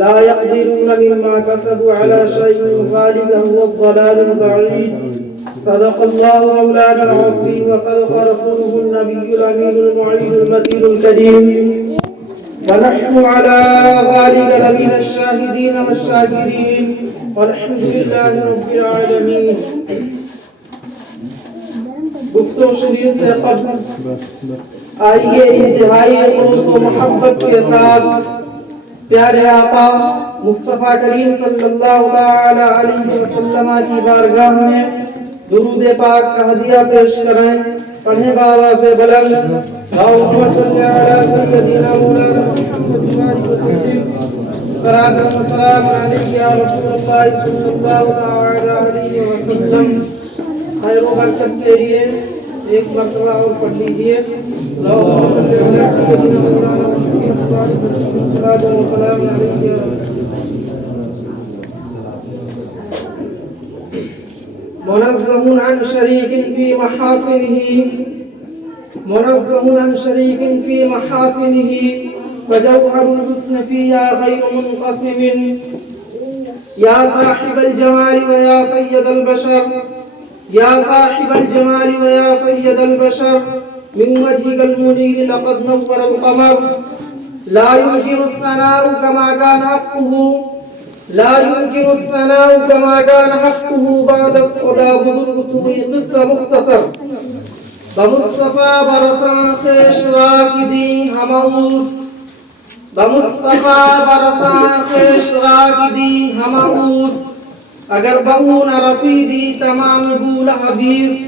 لا يقدرون مما كسبوا على شيء ذلك هو الضلال البعيد صدق الله مولانا العظيم وصدق رسوله النبي الأمين المعين المتين الكريم ونحن على ذلك لمن الشاهدين والشاكرين والحمد لله رب العالمين. گفت و شنید سے قبل آئیے انتہائی خلوص و محبت کے ساتھ پیارے آقا مصطفیٰ کریم صلی اللہ علیہ وسلم کی بارگاہ میں درود پاک کا ہدیہ پیش کریں. پڑھیں بآواز بلند اللہم صلی علی سیدنا مولانا محمد وسلم صلاۃ و سلام علیک یا رسول اللہ صلی اللہ علیہ وسلم. خیر و برکت کے لیے ایک مرتبہ اور پڑھ لیجیے اللہم صلی علی سیدنا مولانا محمد وسلم صلاۃ و سلام علیک یا رسول منزہ عن شریک فی محاسنہ منزہ عن شریک فی محاسنہ وجوہر الحسن فیہا غیر منقسم یا صاحب الجمال ویا سید البشر یا صاحب الجمال ویا سید البشر من وجهك المنیر لقد نور القمر لا يمكن الثناء كما كان حقه لا يمكن الثناء كما كان حقه بعد الصدا بزرگتو قصہ مختصر بمصطفیٰ برسان خیش راکدی ہموس بمصطفیٰ برسان خیش راکدی ہموس اگر بہو نہ رسیدی تمام بول حدیث.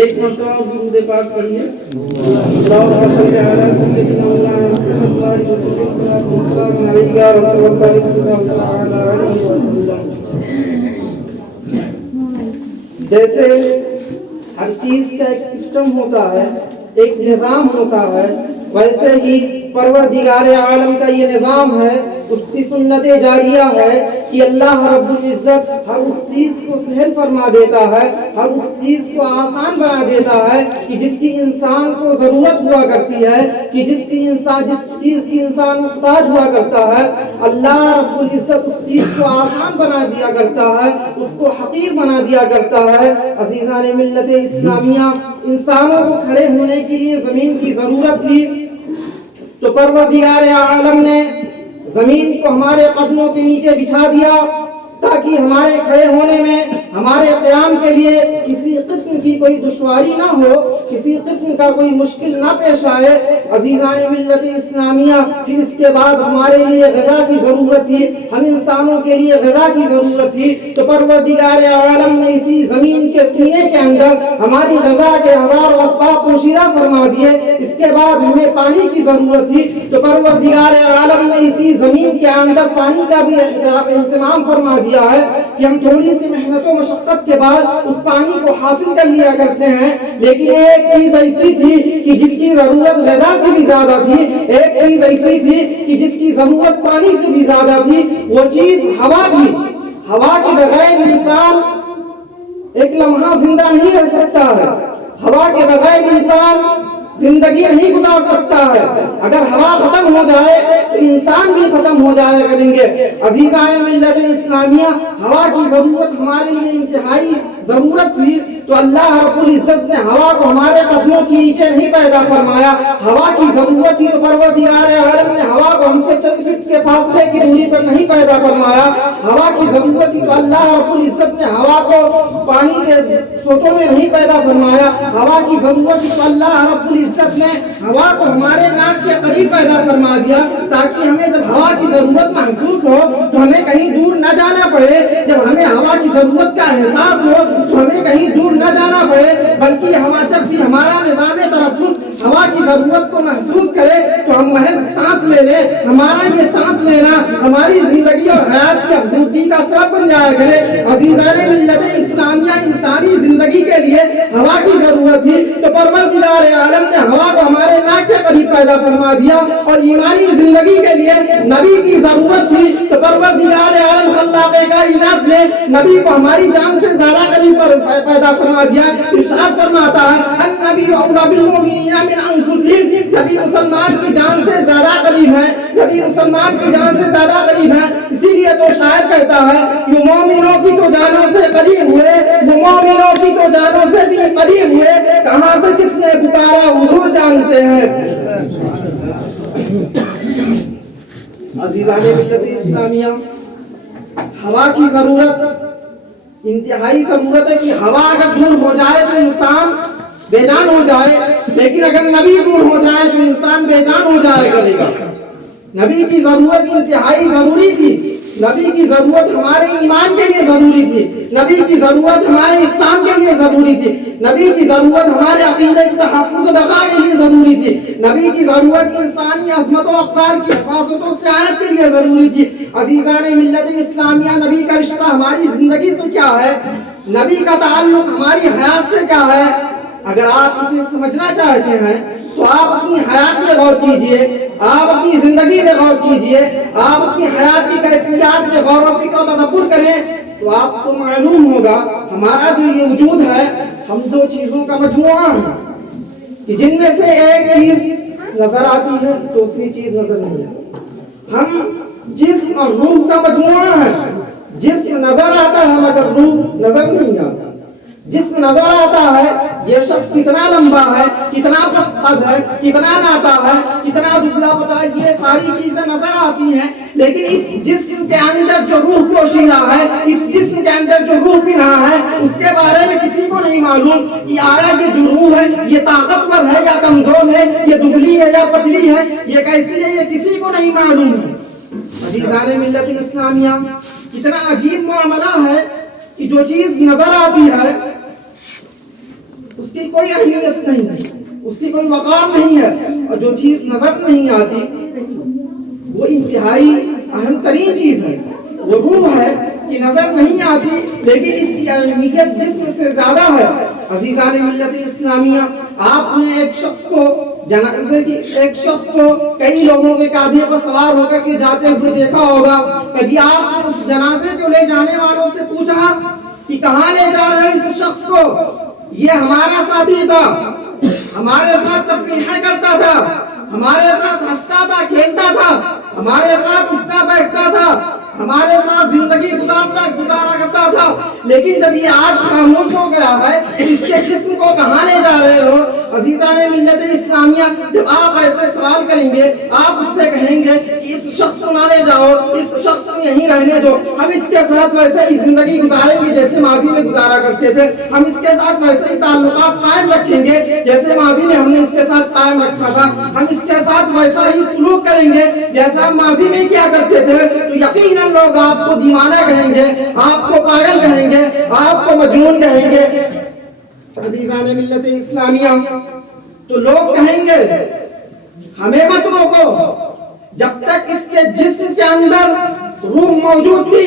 ایک مرتبہ درود پاک پڑھیے اللہم صلی علی سیدنا مولانا محمد وسلم علیہ یا رسول اللہ صلی اللہ علیہ وسلم. جیسے ہر چیز کا ایک سسٹم ہوتا ہے، ایک نظام ہوتا ہے، ویسے ہی پروردگار عالم کا یہ نظام ہے، اس کی سنت جاریہ ہے کہ اللہ رب العزت ہر اس چیز کو سہل فرما دیتا ہے، ہر اس چیز کو آسان بنا دیتا ہے کہ جس کی انسان کو ضرورت ہوا کرتی ہے، کہ جس چیز کی انسان محتاج ہوا کرتا ہے، اللہ رب العزت اس چیز کو آسان بنا دیا کرتا ہے، اس کو حقیر بنا دیا کرتا ہے. عزیزان ملت اسلامیہ، انسانوں کو کھڑے ہونے کے لیے زمین کی ضرورت تھی تو پروردگار عالم نے زمین کو ہمارے قدموں کے نیچے بچھا دیا تاکہ ہمارے کھڑے ہونے میں، ہمارے قیام کے لیے کسی قسم کی کوئی دشواری نہ ہو، کسی قسم کا کوئی مشکل نہ پیش آئے. عزیزان ملت اسلامیہ، پھر اس کے بعد ہمارے لیے غذا کی ضرورت تھی، ہم انسانوں کے لیے غذا کی ضرورت تھی تو پروردگار عالم نے اسی زمین کے سینے کے اندر ہماری غذا کے ہزاروں اسباب پوشیدہ فرما دیے. اس کے بعد ہمیں پانی کی ضرورت تھی تو پروردگار عالم نے اسی زمین کے اندر پانی کا بھی اہتمام فرما دیا ہے کہ ہم تھوڑی سی محنت و مشقت کے بعد اس پانی کو حاصل کر لیا کرتے ہیں. لیکن ایک چیز ایسی تھی کہ جس کی ضرورت غذا سے بھی زیادہ تھی، ایک چیز ایسی تھی کہ جس کی ضرورت پانی سے بھی زیادہ تھی، وہ چیز ہوا تھی. ہوا کے بغیر انسان ایک لمحہ زندہ نہیں رہ سکتا ہے، ہوا کے بغیر انسان زندگی نہیں گزار سکتا ہے. اگر ہوا ختم ہو جائے تو انسان بھی ختم ہو جائے کریں گے. عزیزان ملت اسلامیہ، ہوا کی ضرورت ہمارے لیے انتہائی ضرورت تھی تو اللہ رب العزت نے ہوا کو ہمارے قدموں کے نیچے نہیں پیدا فرمایا. ہوا کی ضرورت تھی تو پروردگار عالم نے ہوا کو ہم سے چند فٹ کے فاصلے کی دوری پر نہیں پیدا فرمایا. ہوا کی ضرورت تھی تو اللہ رب العزت نے ہوا کو پانی کے سوتوں میں نہیں پیدا فرمایا. ہوا کی ضرورت تھی تو اللہ رب العزت نے ہوا کو ہمارے ناک کے قریب پیدا فرما دیا تاکہ ہمیں جب ہوا کی ضرورت محسوس ہو تو ہمیں کہیں دور نہ جانا پڑے. جب ہمیں ہوا کی ضرورت کا احساس ہو تو ہمیں کہیں دور نہ جانا پڑے، بلکہ جب بھی ہمارا نظام تنفس ہوا کی ضرورت کو محسوس کرے تو ہم محض سانس لے لیں. ہمارا یہ سانس لینا ہماری زندگی اور حیات کی افزودگی کا سبب بن جایا کرے. عزیزان ملت اسلامیہ، انسانی زندگی کے لیے ہوا کی ضرورت تھی تو پروردگار عالم نے ہوا کو ہمارے ناک کے قریب پیدا فرما دیا. اور ایمانی زندگی کے لیے نبی کی ضرورت تھی تو پروردگار عالم خلاق کائنات نے نبی کو ہماری جان سے زیادہ قریب پر پیدا فرما دیا. ارشاد فرماتا ہے النبی اولی بالمؤمنین من انفسہم، نبی مسلمان کی جان سے زیادہ قریب ہے، نبی مسلمان کی جان سے زیادہ قریب ہے. کرتا ہے کہ مومنوں کی تو جانوں سے قریب ہوئے، وہ مومنوں کی تو جانوں سے بھی قریب ہوئے، کہاں سے کس نے پکارا حضور جانتے ہیں۔ عزیزان ملت اسلامیہ، ہوا کی ضرورت انتہائی ضرورت ہے کہ ہوا اگر دور ہو جائے تو انسان بے جان ہو جائے، لیکن اگر نبی دور ہو جائے تو انسان بے جان ہو جائے کرے گا۔ نبی کی ضرورت انتہائی ضروری تھی، نبی کی ضرورت ہمارے ایمان کے لیے ضروری تھی، نبی کی ضرورت ہمارے اسلام کے لیے ضروری تھی، نبی کی ضرورت ہمارے عقیدے کی تحفظ و بقا کے لیے ضروری تھی، نبی کی ضرورت انسانی عظمت و اقدار کی حفاظت و صیانت کے لیے ضروری تھی۔ عزیزان ملت اسلامیہ، نبی کا رشتہ ہماری زندگی سے کیا ہے، نبی کا تعلق ہماری حیات سے کیا ہے، اگر آپ اسے سمجھنا چاہتے ہیں تو آپ اپنی حیات میں غور کیجئے، آپ اپنی زندگی میں غور کیجئے، آپ اپنی حیات کی کیفیات میں غور و فکر و تدبر کریں تو آپ کو معلوم ہوگا ہمارا جو یہ وجود ہے ہم دو چیزوں کا مجموعہ ہے کہ جن میں سے ایک چیز نظر آتی ہے، دوسری چیز نظر نہیں آتی۔ ہم جسم اور روح کا مجموعہ ہے، جسم نظر آتا ہے مگر روح نظر نہیں آتا۔ جسم نظر آتا ہے یہ شخص کتنا لمبا ہے، کتنا پست قد ہے، کتنا ناٹا ہے، کتنا دبلا پتلا ہے، یہ ساری چیزیں نظر آتی ہیں، لیکن اس جسم کے اندر جو روح پوشیدہ ہے، اس جسم کے اندر جو روح پنہا ہے، اس کے بارے میں کسی کو نہیں معلوم کہ آیا یہ جو روح ہے یہ طاقتور ہے یا کمزور ہے، یہ دبلی ہے یا پتلی ہے، یہ کیسی ہے، یہ کسی کو نہیں معلوم ہے۔ عزیزان ملت اسلامیہ، کتنا عجیب معاملہ ہے کہ جو چیز نظر آتی ہے اس کی کوئی اہمیت نہیں ہے، اس کی کوئی وقار نہیں ہے، اور جو چیز نظر نہیں آتی وہ انتہائی اہم ترین چیز ہے، وہ روح ہے کہ نظر نہیں آتی لیکن اس کی اہمیت جسم سے زیادہ ہے۔ عزیزان ملت اسلامیہ، آپ نے ایک شخص کو کئی لوگوں کے کاندھے پر سوار ہو کر کے جاتے ہوئے دیکھا ہوگا، کبھی آپ نے اس جنازے کو لے جانے والوں سے پوچھا کہ کہاں لے جا رہے ہیں اس شخص کو؟ یہ ہمارا ساتھی تھا، ہمارے ساتھ تفریحیں کرتا تھا، ہمارے ساتھ ہنستا تھا، کھیلتا تھا، ہمارے ساتھ اٹھتا بیٹھتا تھا، ہمارے ساتھ زندگی گزارا کرتا تھا، لیکن جب یہ آج خاموش ہو گیا ہے تو اس کے جسم کو کہاں لے جا رہے ہو؟ عزیزان ملت اسلامیہ، جب آپ ایسے سوال کریں گے آپ اس سے کہیں گے کہ اس شخص کو نہ لے جاؤ، اس شخص کو یہیں رہنے دو، ہم اس کے ساتھ ویسے ہی زندگی گزاریں گے جیسے ماضی میں گزارا کرتے تھے، ہم اس کے ساتھ ویسے ہی تعلقات قائم رکھیں گے جیسے ماضی میں ہم نے اس کے ساتھ قائم رکھا تھا، ہم اس کے ساتھ ویسا ہی سلوک کریں گے جیسا ہم ماضی میں کیا کرتے تھے، تو یقیناً لوگ آپ کو دیوانہ کہیں گے، آپ کو پاگل کہیں گے، آپ کو مجنون کہیں گے۔ عزیزان ملت اسلامیہ، تو لوگ کہیں گے ہمیں مت روکو، جب تک اس کے جسم کے اندر روح موجود تھی،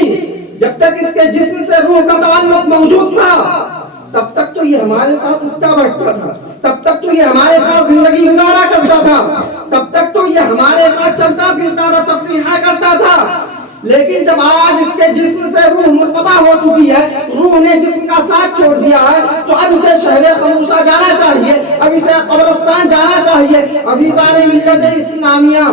جب تک اس کے جسم سے روح کا تعلق موجود تھا، تب تک تو یہ ہمارے ساتھ اٹھتا بیٹھتا تھا، تب تک تو یہ ہمارے ساتھ زندگی گزارا کرتا تھا، تب تک تو یہ ہمارے ساتھ چلتا پھرتا تھا، تفریح کرتا تھا، لیکن جب آج اس کے جسم سے روح منقطع ہو چکی ہے، روح نے جسم کا ساتھ چھوڑ دیا ہے، تو اب اسے شہر خاموشہ جانا چاہیے، اب اسے قبرستان جانا چاہیے۔ عزیزان ملت اسلامیہ،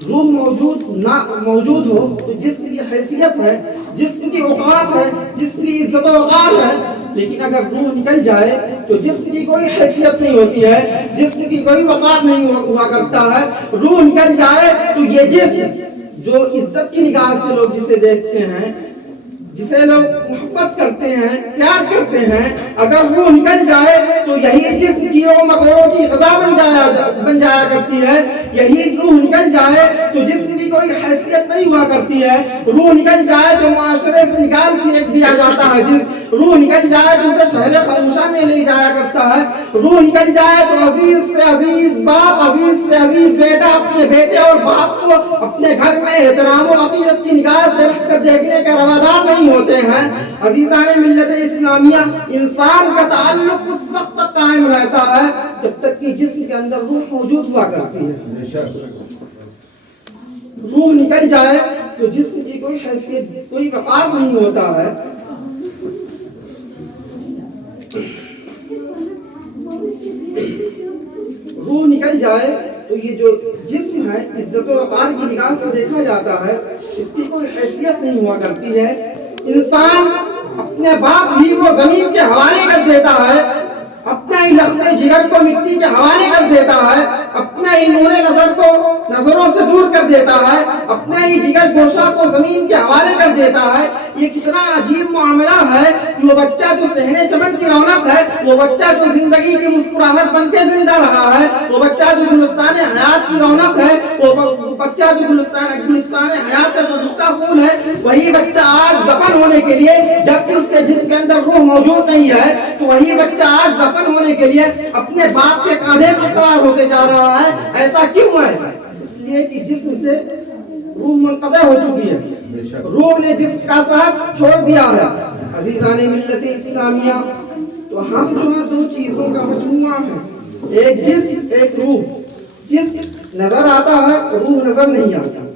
روح موجود ہو تو جسم کی حیثیت ہے، جسم کی اوقات ہے، جسم کی عزت و وقار ہے، لیکن اگر روح نکل جائے تو جسم کی کوئی حیثیت نہیں ہوتی ہے، جسم کی کوئی وقار نہیں ہوا کرتا ہے۔ روح نکل جائے تو یہ جسم جو عزت کی نگاہ سے لوگ جسے دیکھتے ہیں، جسے لوگ محبت کرتے ہیں، پیار کرتے ہیں، اگر روح نکل جائے تو یہی جسم کیڑوں مکوڑوں کی غذا بن جایا کرتی ہے، یہی روح نکل جائے تو جسم کی کوئی حیثیت نہیں ہوا کرتی ہے، روح نکل جائے تو معاشرے سے نکال پھینک دیا جاتا ہے، روح نکل جائے تو اسے شہر خاموشہ میں لے جایا کرتا ہے، روح نکل جائے تو عزیز سے عزیز باپ، عزیز سے عزیز بیٹا اپنے بیٹے اور باپ کو اپنے گھر میں احترام و عقیدت کی نگاہ سے رکھ کر دیکھنے کے روادار نہیں ہوتے ہیں۔ عزیزان ملت اسلامیہ، انسان کا تعلق اس وقت تک قائم رہتا ہے جب تک کہ جسم کے اندر روح موجود ہوا کرتی ہے۔ روح نکل جائے تو جسم کی کوئی حیثیت، کوئی وقار نہیں ہوتا ہے۔ روح نکل جائے تو یہ جو جسم ہے عزت و وقار کی نگاہ سے دیکھا جاتا ہے، اس کی کوئی حیثیت نہیں ہوا کرتی ہے. انسان اپنے باپ بھی کو زمین کے حوالے کر دیتا ہے, اپنا ہی لخت جگر کو مٹی کے حوالے کر دیتا ہے, اپنا ہی نور نظر کو نظروں سے دور کر دیتا ہے, اپنا ہی جگر گوشہ کو زمین کے حوالے کر دیتا ہے. یہ کتنا عجیب معاملہ ہے. وہ بچہ جو صحن چمن کی رونق ہے, وہ بچہ جو زندگی کی مسکراہٹ بن کے زندہ رہا ہے, وہ بچہ جو گلستان حیات کی رونق ہے, وہ بچہ جو گلستان حیات کا شگفتہ پھول ہے, وہی بچہ آج دفن ہونے کے لیے, جبکہ اس کے جسم کے اندر روح موجود نہیں ہے, تو وہی بچہ آج دفن ہونے کے لیے اپنے باپ کے کاندھے پر سوار ہوتے جا رہا ہے. ایسا کیوں ہے؟ اس لیے کہ جسم سے روح منقطع ہو چکی ہے, روح نے جسم کا ساتھ چھوڑ دیا ہے. عزیزان ملت اسلامیہ, تو ہم جو ہے دو چیزوں کا مجموعہ ہے, ایک جسم ایک روح. جسم نظر آتا ہے, روح نظر نہیں آتا.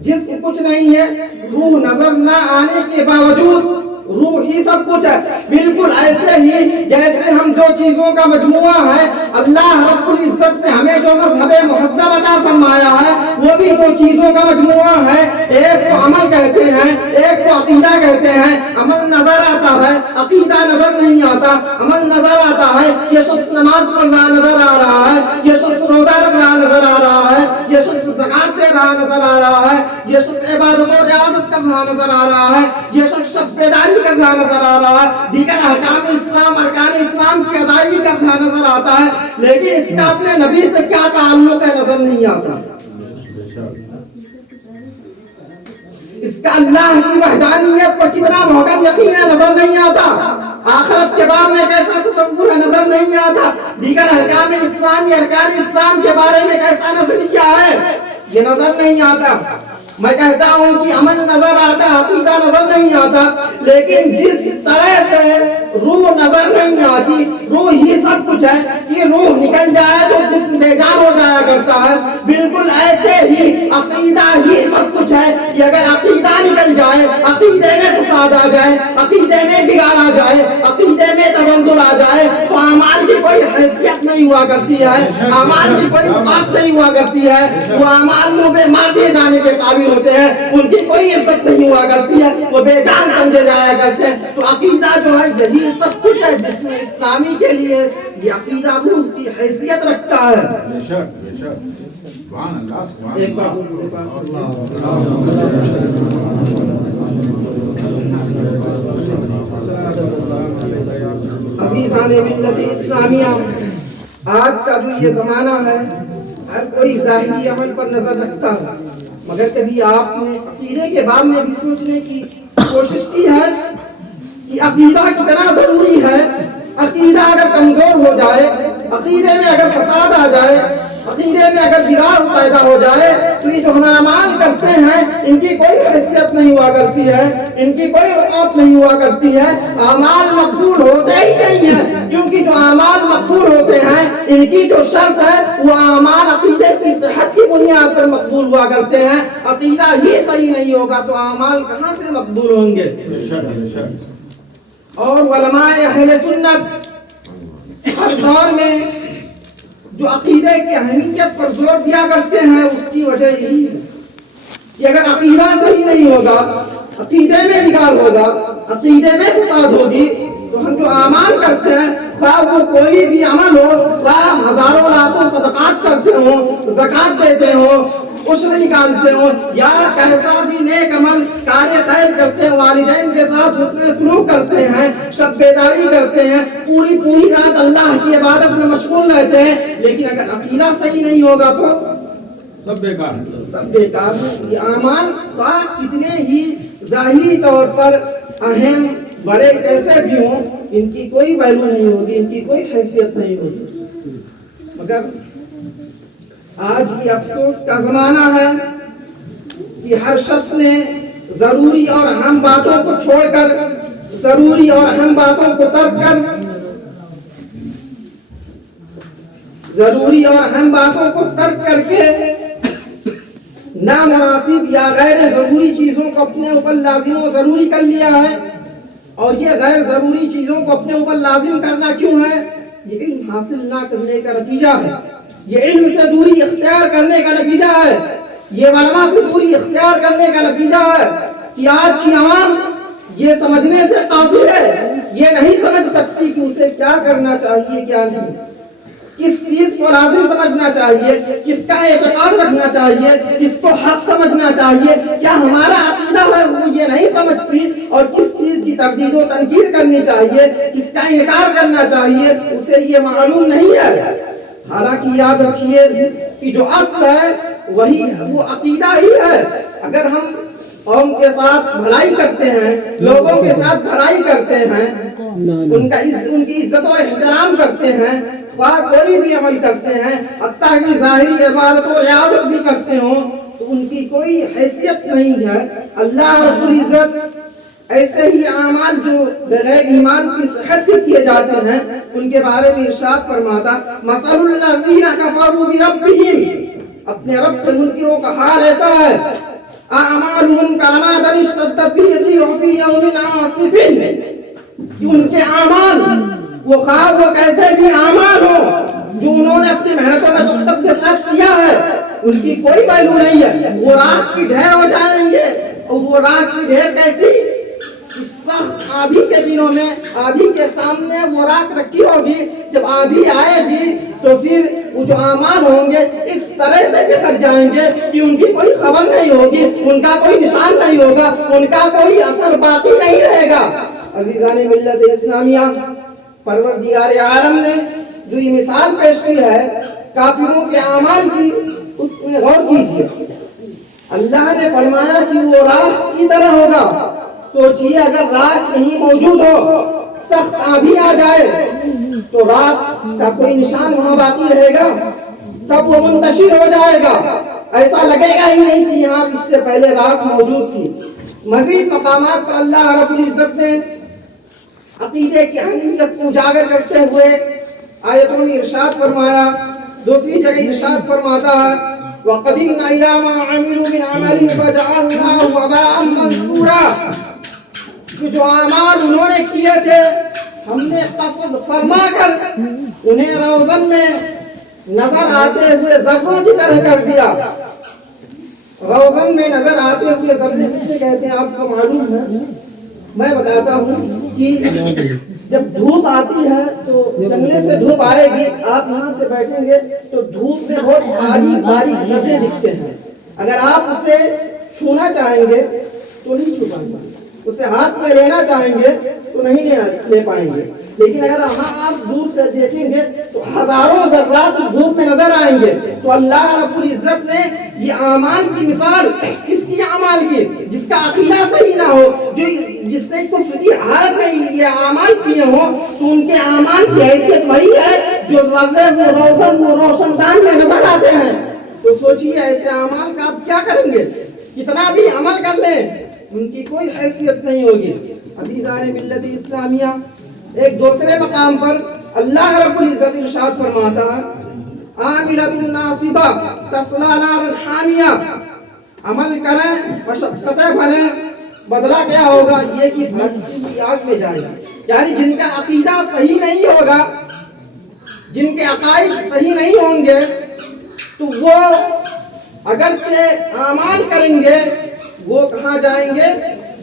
جسم کچھ نہیں ہے, روح نظر نہ آنے کے باوجود روح ہی سب کچھ ہے. بالکل ایسے ہی جیسے ہم دو چیزوں کا مجموعہ ہے, اللہ رب العزت نے ہمیں جو مذہب مہذب عطا فرمایا ہے وہ بھی دو چیزوں کا مجموعہ ہے. ایک کو عمل کہتے ہیں, ایک کو عقیدہ کہتے ہیں. عمل نظر آتا ہے, عقیدہ نظر نہیں آتا. عمل نظر آتا ہے, یہ شخص نماز پڑھ رہا نظر آ رہا ہے, یہ شخص روزہ رکھ رہا نظر آ رہا ہے, یہ شخص زکات دے رہا نظر آ رہا ہے, یہ شخص عبادت و ریاضت کر رہا نظر آ رہا ہے, یہ شخص شب بیداری کر رہا نظر آ رہا ہے, دیگر احکام اسلام ارکان اسلام کی ادائیگی کر رہا نظر آتا ہے, لیکن اس کا اپنے نبی سے کیا تعلق ہے نظر نہیں آتا. اس کا اللہ کی وحدانیت پر کتنا محکم یقین ہے نظر نہیں آتا. آخرت کے بارے میں کیسا تصور ہے نظر نہیں آتا. دیگر احکام اسلام یا ارکان اسلام کے بارے میں کیسا نظریہ ہے یہ نظر نہیں آتا. میں کہتا ہوں کہ عمل نظر آتا, عقیدہ نظر نہیں آتا, لیکن جس طرح سے روح نظر نہیں آتی, روح ہی سب کچھ ہے. یہ روح نکل جائے تو جسم بے جان ہو جایا کرتا ہے. بالکل ایسے ہی عقیدہ ہی سب کچھ ہے کہ اگر عقیدہ نکل جائے, عقیدے میں فساد آ جائے, عقیدے میں بگاڑ آ جائے, عقیدے میں تزلزل آ جائے, تو اعمال کی کوئی حیثیت نہیں ہوا کرتی ہے, اعمال کی کوئی بات نہیں ہوا کرتی ہے. وہ اعمال منہ پہ مار دیے جانے کے قابل ہوتے ہیں, ان کی کوئی عزت نہیں ہوا کرتی ہے, وہ بے جان سمجھے جایا کرتے ہیں. تو عقیدہ جو ہے یہی سب کچھ ہے جس میں اسلامی کے لیے یہ عقیدہ روح کی حیثیت رکھتا ہے. ایک بار عزیزان ملت اسلامیہ, آج کا جو یہ زمانہ ہے ہر کوئی ظاہری عمل پر نظر رکھتا ہے, مگر کبھی آپ نے عقیدے کے بارے میں بھی سوچنے کی کوشش کی ہے کہ عقیدہ کتنا ضروری ہے. عقیدہ اگر کمزور ہو جائے, عقیدے میں اگر فساد آ جائے, عقیدے میں اگر بگاڑ پیدا ہو جائے, تو یہ جو ہم اعمال کرتے ہیں ان کی کوئی حیثیت نہیں ہوا کرتی ہے, ان کی کوئی اوقات نہیں ہوا کرتی ہے. اعمال مقبول ہوتے ہی نہیں ہیں, کیونکہ جو اعمال مقبول ہوتے ہیں ان کی جو شرط ہے وہ اعمال عقیدے کی صحت کی بنیاد پر مقبول ہوا کرتے ہیں. عقیدہ ہی صحیح نہیں ہوگا تو اعمال کہاں سے مقبول ہوں گے. اور علماء اہل سنت ہر دور میں جو عقیدے کی اہمیت پر زور دیا کرتے ہیں اس کی وجہ یہی ہے کہ اگر عقیدہ صحیح نہیں ہوگا, عقیدے میں بگاڑ ہوگا, عقیدے میں فساد ہوگی, تو ہم جو اعمال کرتے ہیں خواہ وہ کوئی بھی عمل ہو, خواہ ہم ہزاروں لاکھوں صدقات کرتے ہوں, زکات دیتے ہوں, عشر نکالتے ہوں, یا کیسا بھی نیک عمل کار خیر کرتے ہیں, والدین کے ساتھ حسن سلوک کرتے ہیں, شب بیداری کرتے ہیں, پوری رات اللہ کی عبادت میں مشغول رہتے ہیں, لیکن اگر عقیدہ صحیح نہیں ہوگا تو سب بیکار ہے, سب بیکار ہے. یہ اعمال خواہ کتنے ہی ظاہری طور پر اہم بڑے کیسے بھی ہوں, ان کی کوئی ویلیو نہیں ہوگی, ان کی کوئی حیثیت نہیں ہوگی. مگر آج یہ افسوس کا زمانہ ہے کہ ہر شخص نے ضروری اور اہم باتوں کو چھوڑ کر, ضروری اور اہم باتوں کو ترک کر, ضروری اور اہم باتوں کو ترک کر کے نامناسب یا غیر ضروری چیزوں کو اپنے اوپر لازم و ضروری کر لیا ہے. اور یہ غیر ضروری چیزوں کو اپنے اوپر لازم کرنا کیوں ہے؟ یہ علم حاصل نہ کرنے کا نتیجہ ہے, یہ علم سے دوری اختیار کرنے کا نتیجہ ہے, یہ علماء سے دوری اختیار کرنے کا نتیجہ ہے کہ آج کی عوام یہ سمجھنے سے قاصر ہے، یہ نہیں سمجھ سکتی کہ اسے کیا کرنا چاہیے کیا نہیں، کس چیز کو لازم سمجھنا چاہیے، کس کا اعتقاد رکھنا چاہیے، کس کو حق سمجھنا چاہیے، کیا ہمارا عقیدہ ہے وہ یہ نہیں سمجھتی، اور کس چیز کی تردید و تنکیر کرنی چاہیے، کس کا انکار کرنا چاہیے، اسے یہ معلوم نہیں ہے۔ حالانکہ یاد رکھیے کہ جو اصل ہے وہی وہ عقیدہ ہی ہے۔ اگر ہم قوم کے ساتھ بھلائی کرتے ہیں، لوگوں کے ساتھ بھلائی کرتے ہیں، ان کی عزت و احترام کرتے ہیں، خواہ کوئی بھی عمل کرتے ہیں، حتیٰ کہ ظاہری عبادت و ریاضت بھی کرتے ہوں، تو ان کی کوئی حیثیت نہیں ہے۔ اللہ رب العزت ایسے ہی اعمال جو بغیر ایمان کی صحت کے کیے جاتے ہیں ان کے بارے میں ارشاد فرماتا، مثل الذین کفروا بربہم، اپنے رب سے منکروں کا حال ایسا ہے، اعمالهم کرماد اشتدت به الريح في يوم عاصف، کہ ان کے اعمال وہ خواہ وہ کیسے بھی اعمال ہو جو انہوں نے اپنی محنت و مشقت کے ساتھ کیا ہے، ان کی کوئی ویلو نہیں ہے، وہ راکھ کی ڈھیر ہو جائیں گے۔ اور وہ راکھ کی ڈھیر کیسی؟ سخت آندھی کے دنوں میں آندھی کے سامنے وہ راکھ رکھی ہوگی، جب آندھی آئے گی تو پھر وہ جو اعمال ہوں گے اس طرح سے بکھر جائیں گے کہ ان کی کوئی خبر نہیں ہوگی، ان کا کوئی نشان نہیں ہوگا، ان کا کوئی اثر باقی نہیں رہے گا۔ عزیزان ملت اسلامیہ، پروردگار عالم نے جو یہ مثال پیش کی ہے کافروں کے اعمال کی، اس میں غور کیجیے۔ اللہ نے فرمایا کہ وہ راکھ کی طرح ہوگا۔ سوچئے اگر راکھ نہیں موجود ہو، سخت آندھی آ جائے تو راکھ کا کوئی نشان وہاں باقی رہے گا؟ سب وہ منتشر ہو جائے گا، ایسا لگے گا ہی نہیں کہ یہاں اس سے پہلے راکھ موجود تھی۔ مزید مقامات پر اللہ رب العزت نے عقیدے کی اہمیت کو اجاگر کرتے ہوئے آیتوں میں ارشاد فرمایا، دوسری جگہ ارشاد فرماتا ہے، وَقَدِمْنَا إِلَىٰ مَا عَمِلُوا مِنْ عَمَلٍ فَجَعَلْنَاهُ هَبَاءً مَنثُورًا، جو اعمال انہوں نے کیے تھے ہم نے قصد فرما کر انہیں روزن میں نظر آتے ہوئے ذروں کی طرح کر دیا۔ روزن میں نظر آتے ہوئے ذرے کسے کہتے ہیں آپ کو معلوم ہے؟ میں بتاتا ہوں کہ جب دھوپ آتی ہے تو جنگلے سے دھوپ آئے گی، آپ یہاں سے بیٹھیں گے تو دھوپ میں بہت باریک باریک ذرے دکھتے ہیں، اگر آپ اسے چھونا چاہیں گے تو نہیں چھو پائیں گے، اسے ہاتھ میں لینا چاہیں گے تو نہیں لے پائیں گے، لیکن اگر آپ دور سے دیکھیں گے تو ہزاروں ذرات اس دھوپ میں نظر آئیں گے۔ تو اللہ رب العزت نے یہ اعمال کی مثال کس کی اعمال کی؟ جس کا عقیدہ صحیح نہ ہو، جس نے کفری حالت میں یہ اعمال کیے ہوں، تو ان کے اعمال کی حیثیت وہی ہے جو ذرے وہ روزن وہ روشن دان میں نظر آتے ہیں۔ تو سوچئے ایسے اعمال کا آپ کیا کریں گے؟ کتنا بھی عمل کر لیں ان کی کوئی حیثیت نہیں ہوگی۔ عزیزان ملت اسلامیہ، ایک دوسرے مقام پر اللہ رب العزت ارشاد فرماتا ہے، عاملۃ ناصبہ تصلی نارا حامیہ، عمل کریں مشقتیں بھریں، بدلہ کیا ہوگا؟ یہ کہ بھڑکتی ہوئی آگ میں جائے گا۔ یعنی جن کا عقیدہ صحیح نہیں ہوگا، جن کے عقائد صحیح نہیں ہوں گے، تو وہ اگرچہ اعمال کریں گے وہ کہاں جائیں گے؟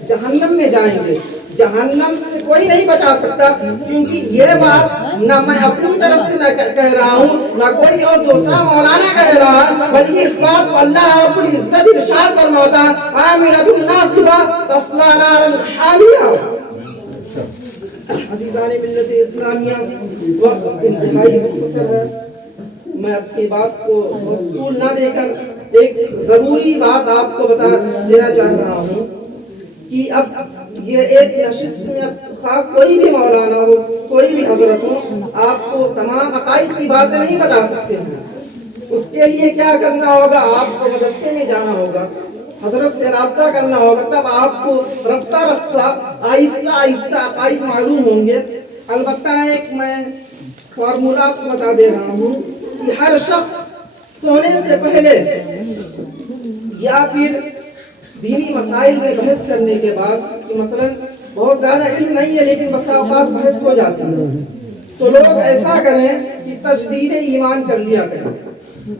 جہنم میں جائیں گے۔ جہنم سے کوئی نہیں بچا سکتا، کیونکہ یہ بات نہ میں اپنی طرف سے نہ کہہ رہا ہوں، نہ کوئی اور دوسرا مولانا کہہ رہا ہے، بلکہ اس بات کو اللہ رب العزت ارشاد فرماتا ہے، عاملۃ ناصبہ تصلی نارا حامیہ۔ عزیزان ملت اسلامیہ، وقت انتہائی مختصر ہے، میں اپنی بات کو طول نہ دے کر ایک ضروری بات آپ کو بتا دینا چاہ رہا ہوں کہ اب یہ ایک نشست میں خواہ کوئی بھی مولانا ہو، کوئی بھی حضرت ہو، آپ کو تمام عقائد کی باتیں نہیں بتا سکتے ہیں۔ اس کے لیے کیا کرنا ہوگا؟ آپ کو مدرسے میں جانا ہوگا، حضرت سے رابطہ کرنا ہوگا، تب آپ کو رفتہ رفتہ آہستہ آہستہ عقائد معلوم ہوں گے۔ البتہ ایک میں فارمولہ آپ کو بتا دے رہا ہوں کہ ہر شخص سونے سے پہلے یا پھر دینی مسائل میں بحث کرنے کے بعد، کہ مثلا بہت زیادہ علم نہیں ہے لیکن بسا اوقات بحث ہو جاتی ہے، تو لوگ ایسا کریں کہ تجدید ایمان کر لیا کریں،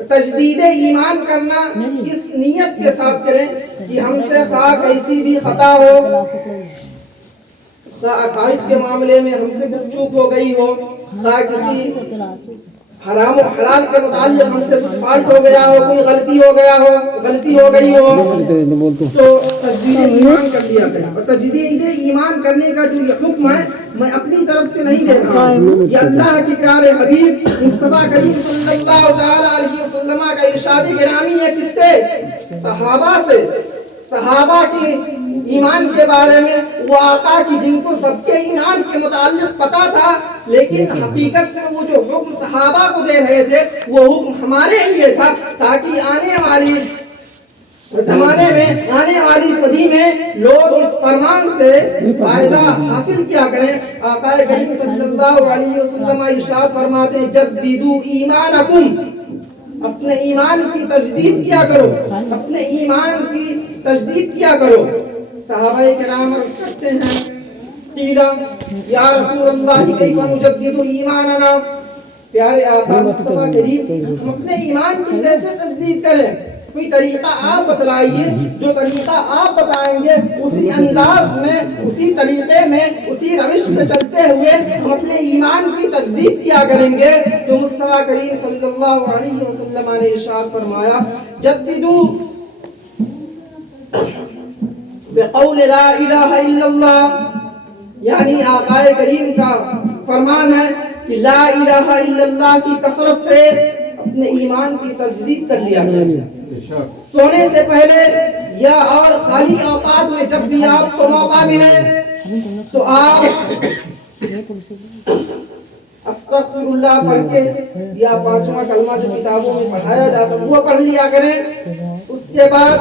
تجدید ایمان کرنا اس نیت کے ساتھ کریں کہ ہم سے خواہ کیسی بھی خطا ہو، خواہ عقائد کے معاملے میں ہم سے کچھ چوک ہو گئی ہو، خواہ کسی حرام و حلال کے متعلق ہم سے کچھ فالٹ ہو گیا ہو، کوئی غلطی ہو گئی ہو تو تجدید ایمان کر لیا کریں۔ اور تجدید ایمان کرنے کا جو یہ حکم ہے میں اپنی طرف سے نہیں دے رہا ہوں، یہ اللہ کے پیارے حبیب مصطفیٰ کریم صلی اللہ تعالی علیہ وسلم کا ارشاد گرامی ہے۔ کس سے؟ صحابہ سے۔ صحابہ کی ایمان کے بارے میں وہ آقا کی جن کو سب کے ایمان کے متعلق پتا تھا، لیکن حقیقت میں وہ جو حکم صحابہ کو دے رہے تھے وہ حکم ہمارے لیے تھا، تاکہ آنے والی زمانے میں، آنے والی صدی میں لوگ اس فرمان سے فائدہ حاصل کیا کریں۔ آقا کریم صلی اللہ علیہ وسلم ارشاد فرماتے ہیں جددوا ایمانکم، اپنے ایمان کی تجدید کیا کرو، اپنے ایمان کی تجدید کیا کرو۔ صحابہ کرام عرض کرتے ہیں قیل یا رسول اللہ کیف نجدد ایماننا، پیارے آقا مصطفیٰ کریم ہم اپنے ایمان کی کیسے تجدید کریں؟ کوئی طریقہ آپ بتلائیے، جو طریقہ آپ بتائیں گے اسی انداز میں، اسی طریقے میں، اسی روش میں چلتے ہوئے ہم اپنے ایمان کی تجدید کیا کریں گے۔ تو مصطفیٰ کریم صلی اللہ علیہ وسلم نے ارشاد فرمایا جددوا بقول لا الہ الا اللہ، یعنی آقا کریم کا فرمان ہے کہ لا الہ الا اللہ کی کثرت سے اپنے ایمان کی تجدید کر لیا کریں۔ سونے سے پہلے یا اور خالی اوقات میں جب بھی آپ کو موقع ملے تو آپ استغفر اللہ پڑھ کے یا پانچواں کلمہ جو کتابوں میں پڑھایا جاتا ہے وہ پڑھ لیا کریں، اس کے بعد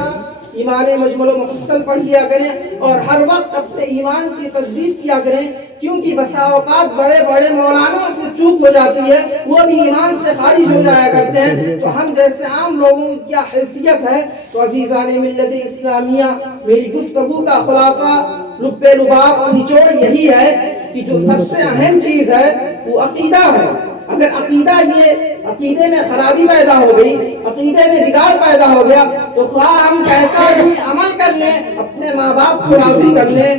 ایمان مجمل و مفصل پڑھ لیا کریں، اور ہر وقت اپنے ایمان کی تجدید کیا کریں، کیونکہ بسا اوقات بڑے بڑے مولانوں سے چوک ہو جاتی ہے، وہ بھی ایمان سے خارج ہو جایا کرتے ہیں۔ تو ہم جیسے عام لوگوں کی کیا حیثیت ہے؟ تو عزیزان ملت اسلامیہ، میری گفتگو کا خلاصہ، لب لباب اور نچوڑ یہی ہے کہ جو سب سے اہم چیز ہے وہ عقیدہ ہے۔ اگر عقیدے میں خرابی پیدا ہو گئی، عقیدے میں بگاڑ پیدا ہو گیا، تو خواہ ہم کیسا بھی عمل کر لیں، اپنے ماں باپ کو راضی کر لیں،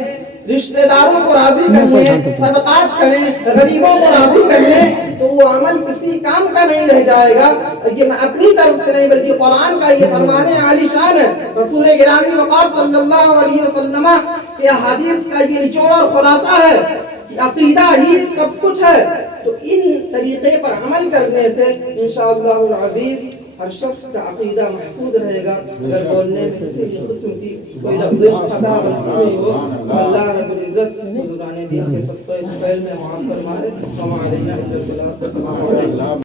رشتہ داروں کو راضی کر لیں، صدقات کریں، غریبوں کو راضی کر لیں، تو وہ عمل کسی کام کا نہیں رہ جائے گا۔ یہ میں اپنی طرف سے نہیں بلکہ قرآن کا یہ فرمان عالی شان ہے، رسول گرامی وقار صلی اللہ علیہ وسلم کے حدیث کا یہ نچوڑ اور خلاصہ ہے کہ عقیدہ ہی سب کچھ ہے۔ تو ان طریقے پر عمل کرنے سے انشاءاللہ العزیز ہر شخص کا عقیدہ محفوظ رہے گا۔ اگر بولنے میں کسی بھی قسم کی کوئی لفظش خطا غلطی ہوئی ہو، اللہ رب العزت حضوران دین کے صدقہ فعل میں معاف فرمائے۔ ہمارے یہاں